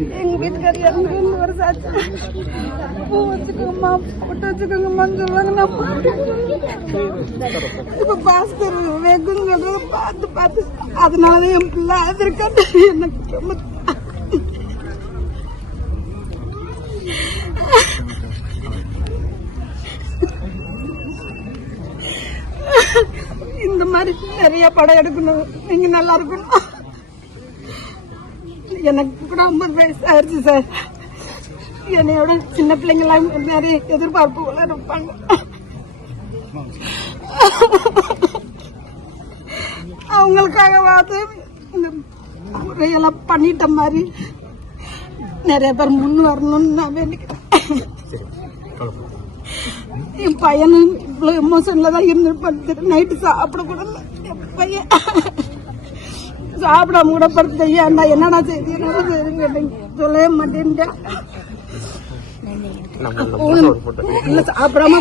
எங்க வீட்டுக்காரர் இறந்து 2 வருஷம் ஆச்சு. பூ வச்சுக்கோங்கம்மா, போட்டு வச்சுக்கோங்கம்மான்னு சொல்லுவாங்க. நான் இப்ப பாஸ்கர் வெகுன்னு சொல்றத பார்த்து அதனாலதான் என் பிள்ளை அதற்கான எனக்கு ரொம்ப இந்த மாதிரி நிறைய படம் எடுக்கணும். நீங்க நல்லா இருக்கணும். எனக்கு கூட 50 வயசு ஆயிடுச்சு சார். என்னையோட சின்ன பிள்ளைங்களாம் நிறைய எதிர்பார்ப்புகளை இருப்பாங்க. அவங்களுக்காகவாது இந்த முறையெல்லாம் பண்ணிட்ட மாதிரி நிறைய பேர் முன் வரணும்னு நான் வேண்டிக்கிறேன். என் பையனும் இவ்வளவு எமோஷன்ல தான் இருந்திருப்பான். நைட்டு சாப்பிட கூட என் பையன் சாப்பிடாம கூட படுத்து ஏன்டா என்னடா செய்தி என்னடா செய்யுங்க சொல்லவே மாட்டேன்ட்டேன். சாப்பிடாம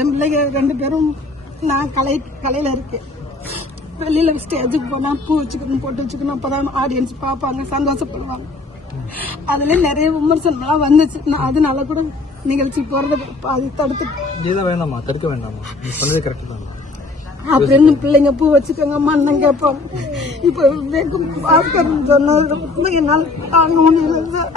என் பிள்ளைங்க 2 பேரும் நான் கலையில இருக்கேன். வெளியில ஸ்டேஜுக்கு போனா பூ வச்சுக்கணும், போட்டு வச்சுக்கணும். அப்பதான் ஆடியன்ஸ் பார்ப்பாங்க, சந்தோஷப்படுவாங்க. அதுல நிறைய விமர்சனம் எல்லாம் வந்துச்சு. நான் அதனால கூட நிகழ்ச்சி போறத அது தடுக்க வேண்டாமா அப்படின்னு பிள்ளைங்க பூ வச்சுக்கோங்கம்மா அண்ணன் கேட்பாங்க. இப்ப பாஸ்கர் சொன்னது என்னால் தாங்க முடியல சார்.